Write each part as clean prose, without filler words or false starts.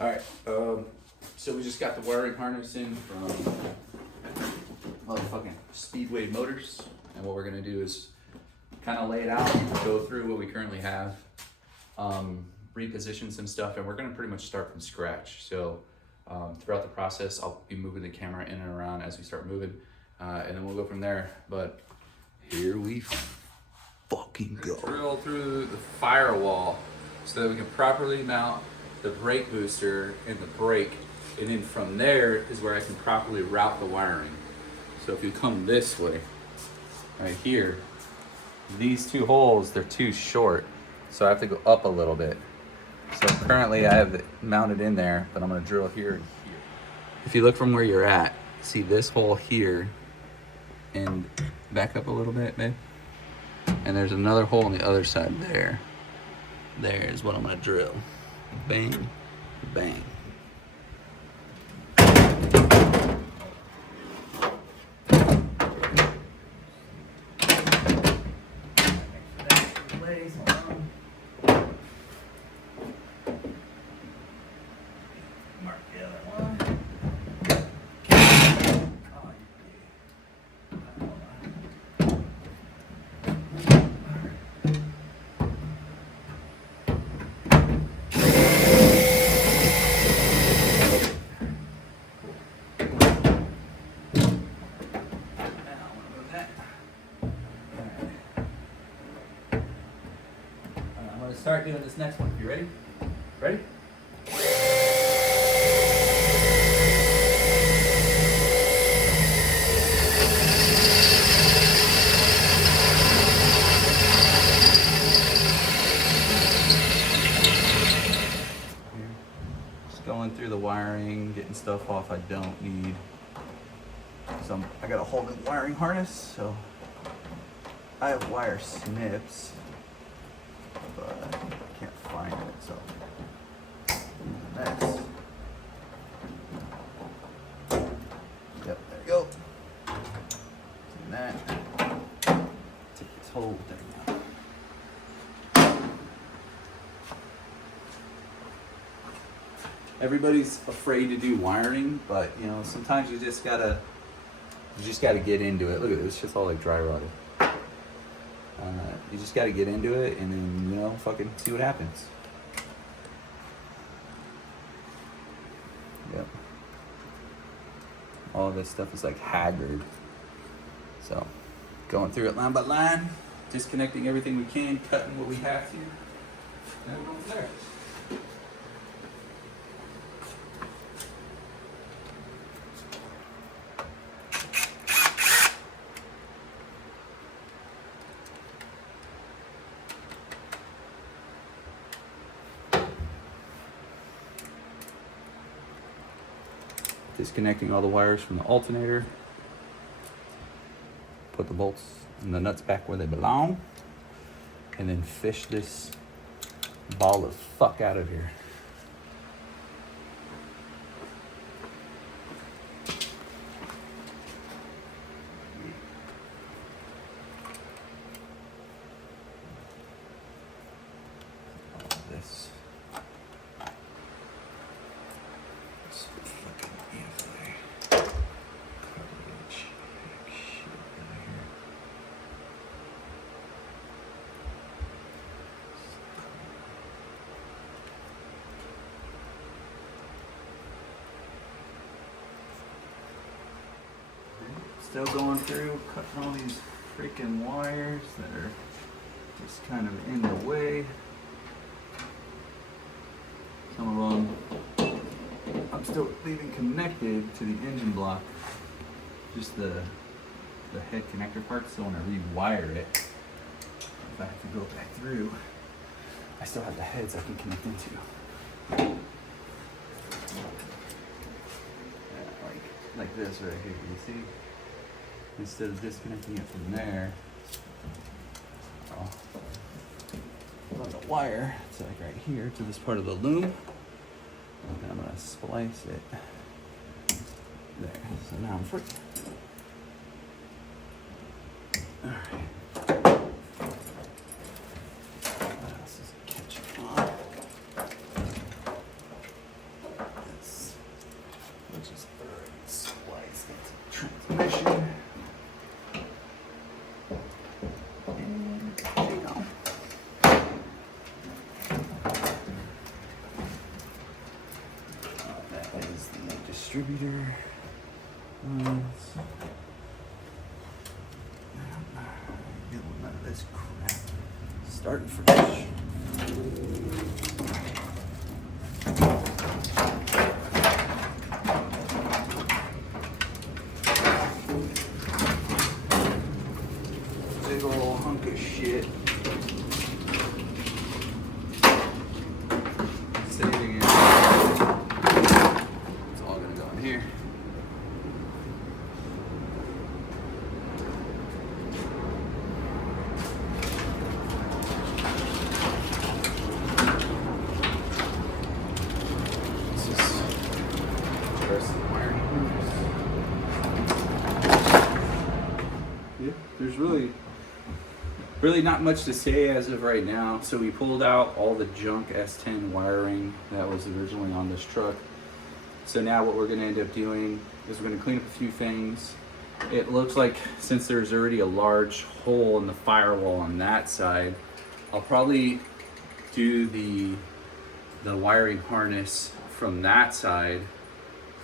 All right, so we just got the wiring harness in from motherfucking Speedway Motors, and what we're gonna do is kind of lay it out, go through what we currently have, reposition some stuff, and we're gonna pretty much start from scratch. So throughout the process, I'll be moving the camera in and around as we start moving, and then we'll go from there. But here we fucking go. Drill through the firewall so that we can properly mount the brake booster and the brake, and then from there is where I can properly route the wiring. So if you come this way, right here, these two holes, they're too short, so I have to go up a little bit. So currently I have it mounted in there, but I'm gonna drill here and here. If you look from where you're at, see this hole here, and back up a little bit, babe. And there's another hole on the other side there. There is what I'm gonna drill. Bang, bang. Start doing this next one. You ready? Ready? Just going through the wiring, getting stuff off I don't need. So I got a Holden wiring harness, so I have wire snips, but I can't find it, so next. Yep, there you go. And that. Take this whole thing out. Everybody's afraid to do wiring, but you know, sometimes you just gotta get into it. Look at this, it's just all like dry rotted. You just got to get into it and then, you know, fucking see what happens. Yep. All this stuff is like haggard. So, going through it line by line, disconnecting everything we can, cutting what we have to, and go from there. Disconnecting all the wires from the alternator. Put the bolts and the nuts back where they belong. And then fish this ball of fuck out of here. All this. Still going through, cutting all these freaking wires that are just kind of in the way. Some of them I'm still leaving connected to the engine block. Just the head connector part, so when I rewire it, if I have to go back through, I still have the heads I can connect into. Yeah, like this right here, you see? Instead of disconnecting it from there, I'll run the wire, it's like right here, to this part of the loom. And I'm gonna splice it there. So now I'm free. All right. What else is catching on? Just splice the transmission. And there you go. That is the distributor. None of this crap. Starting fresh. Big ol' hunk of shit. Saving it. It's all gonna go in here. This is the rest of the wiring. Yeah, there's really not much to say as of right now. So we pulled out all the junk S10 wiring that was originally on this truck. So now what we're gonna end up doing is we're gonna clean up a few things. It looks like since there's already a large hole in the firewall on that side, I'll probably do the wiring harness from that side,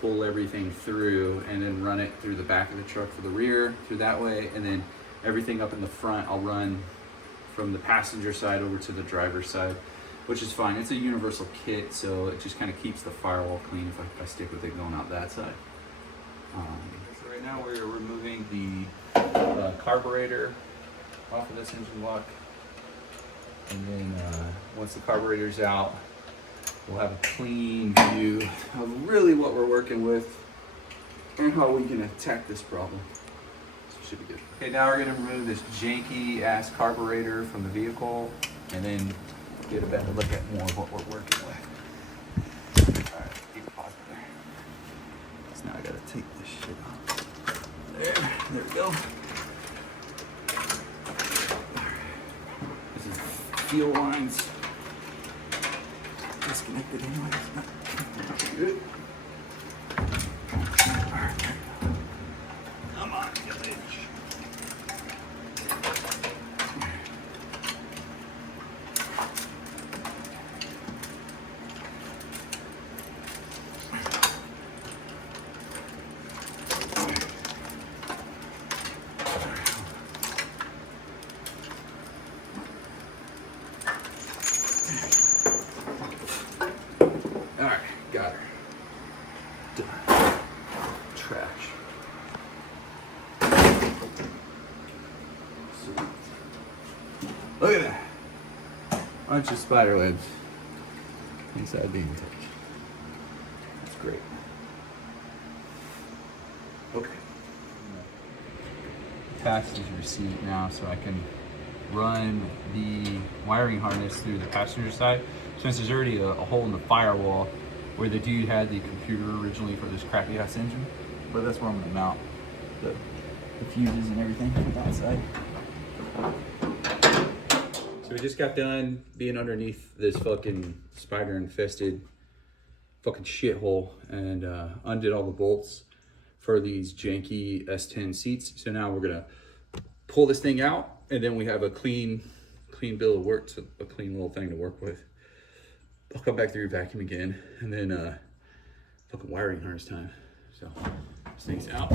pull everything through, and then run it through the back of the truck for the rear, through that way, and then everything up in the front I'll run from the passenger side over to the driver's side, which is fine. It's a universal kit, so it just kind of keeps the firewall clean if I stick with it going out that side. So right now we're removing the carburetor off of this engine block, and then once the carburetor's out, we'll have a clean view of really what we're working with and how we can attack this problem. Should be good. Okay, now we're gonna remove this janky ass carburetor from the vehicle and then get a better look at more of what we're working with. All right, keep it positive there. So now I gotta take this shit off. There we go. This is fuel lines. Disconnected anyways. Good. Come on, village. All right, got her. Done. Trash. Sweet. Look at that. Bunch of spider webs inside the intake. That's great. Okay. Passenger seat now, so I can run the wiring harness through the passenger side. Since there's already a hole in the firewall where the dude had the computer originally for this crappy ass engine, but that's where I'm gonna mount the fuses and everything from that side. So we just got done being underneath this fucking spider infested fucking shithole and undid all the bolts for these janky S10 seats. So now we're gonna pull this thing out, and then we have a clean bill of work, a clean little thing to work with. I'll come back through, vacuum again, and then fucking wiring harness time. So this thing's out.